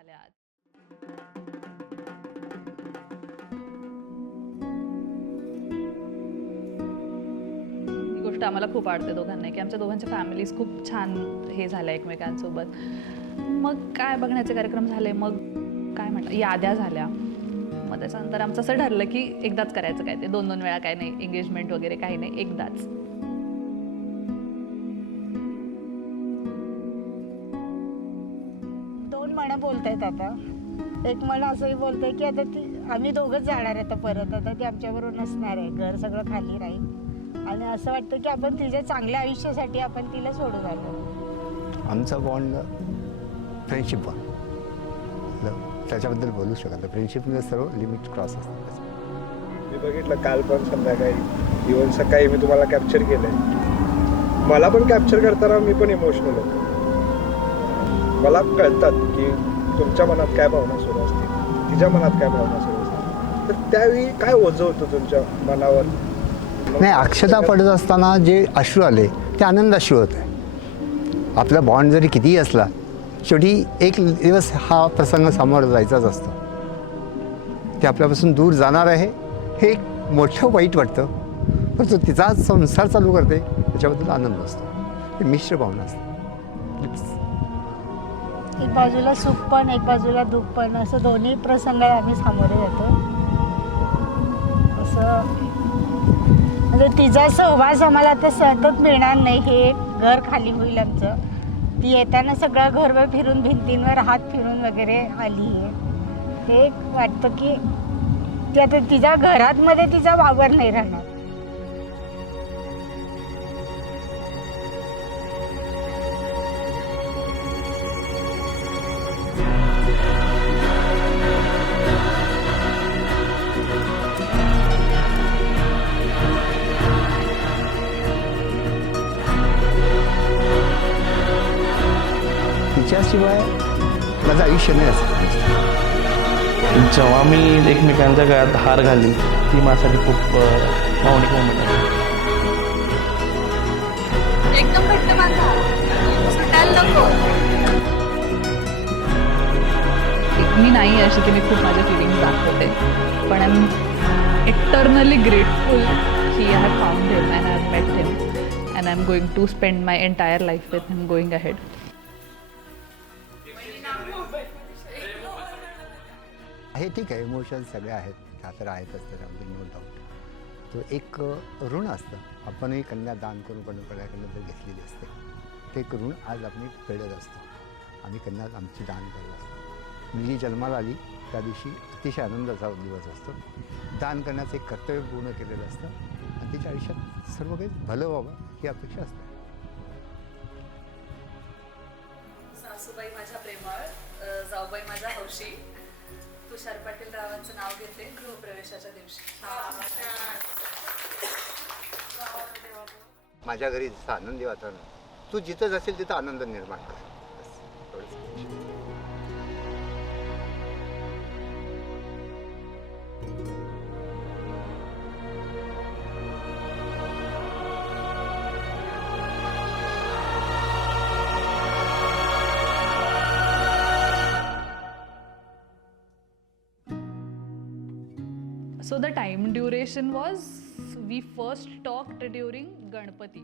झाल्या आज. ही गोष्ट आम्हाला खूप आवडते दोघांना, की आमच्या दोघांच्या फॅमिलीज खूप छान हे झाल्या एकमेकांसोबत. मग काय बघण्याचे कार्यक्रम झाले, मग काय म्हणतात याद्या झाल्या. मग त्याच्यानंतर आमचं असं ठरलं की एकदाच करायचं काय ते, 2-2 वेळा काय नाही, एंगेजमेंट वगैरे काही नाही, एकदाच. दोन म्हणं बोलतायत आता. एक म्हण असंही बोलतंय की आता ती आम्ही दोघंच जाणार आहे आता परत, आता ती आमच्याबरोबर नसणार आहे, घर सगळं खाली राहील आणि असं वाटतं की आपण तिच्या चांगल्या आयुष्यासाठी आपण तिला सोडून आलो. आमचा बॉन्ड फ्रेंडशिप बॉन्ड, त्याच्याबद्दल बोलू शकत नाही. फ्रेंडशिपमध्ये सर्व लिमिट क्रॉस असतात. मी बघितलं काल पण संध्याकाळी इव्हन सकाळी मी तुम्हाला कॅप्चर केलंय. मला पण कॅप्चर करताना मी पण इमोशनल होतो. मला कळतात की तुमच्या मनात काय भावना सुरू असतील, तिच्या मनात काय भावना सुरू असतील. तर त्यावेळी काय ओझं होतं तुमच्या मनावर? नाही, अक्षता पडत असताना जे अश्रू आले ते आनंदाश्रू होते. आपला बॉन्ड जरी कितीही असला, शेवटी एक दिवस हा प्रसंग सामोरं जायचाच असतो. ते आपल्यापासून दूर जाणार आहे हे एक मोठं वाईट वाटतं, परंतु तिचा संसार चालू करते त्याच्याबद्दल आनंद असतो. हे मिश्र भावना असते. एक बाजूला सुख पण एक बाजूला दुःख पण, असं दोन्ही प्रसंगात आम्ही सामोरे जातो. असं म्हणजे तिचा सहवास आम्हाला आता सतत मिळणार नाही. हे एक घर खाली होईल आमचं. ती येताना सगळं घरभर फिरून भिंतींवर हात फिरून वगैरे आली आहे. ते एक वाटतं की ती आता तिच्या घरातमध्ये तिचा वावर नाही राहणार. तिच्याशिवाय माझं आयुष्य नाही असं. जेव्हा मी एकमेकांच्या गळ्यात हार घाली, ती माझ्यासाठी खूप भावनिक मोमेंट आहे. एकदम घट्ट माझा सुटायला नको. मी नाही अशी की मी खूप माझे फिलिंग्स दाखवते, पण आय एम इटर्नली ग्रेटफुल की I have found him and I have met him and I am going to spend my entire life with him going ahead. हे ठीक आहे, इमोशन्स सगळे आहेत, त्या तर आहेतच, त्याच्यामध्ये नो डाऊट. तो एक ऋण असतं. आपणही कन्या दान करून कोणाकडे जर घेतलेली असते, ते एक ऋण आज आपण फेडत असतो. आम्ही कन्या आमची दान करत असतो. मुलगी जन्माला आली त्या दिवशी अतिशय आनंदाचा दिवस असतो. दान करण्याचं एक कर्तव्य पूर्ण केलेलं असतं आणि तिच्या आयुष्यात सर्व काही भलं व्हावं ही अपेक्षा असते. सासूबाई माझ्या प्रेमळ, जाऊबाई माझ्या हौशी. तुषार पाटील रावांचं नाव घेते गृहप्रवेशाच्या दिवशी. माझ्या घरी जसं आनंदी वातावरण, तू जिथं जाशील तिथं आनंद निर्माण कर. बस एवढंच. So the time duration was, we first talked during Ganpati.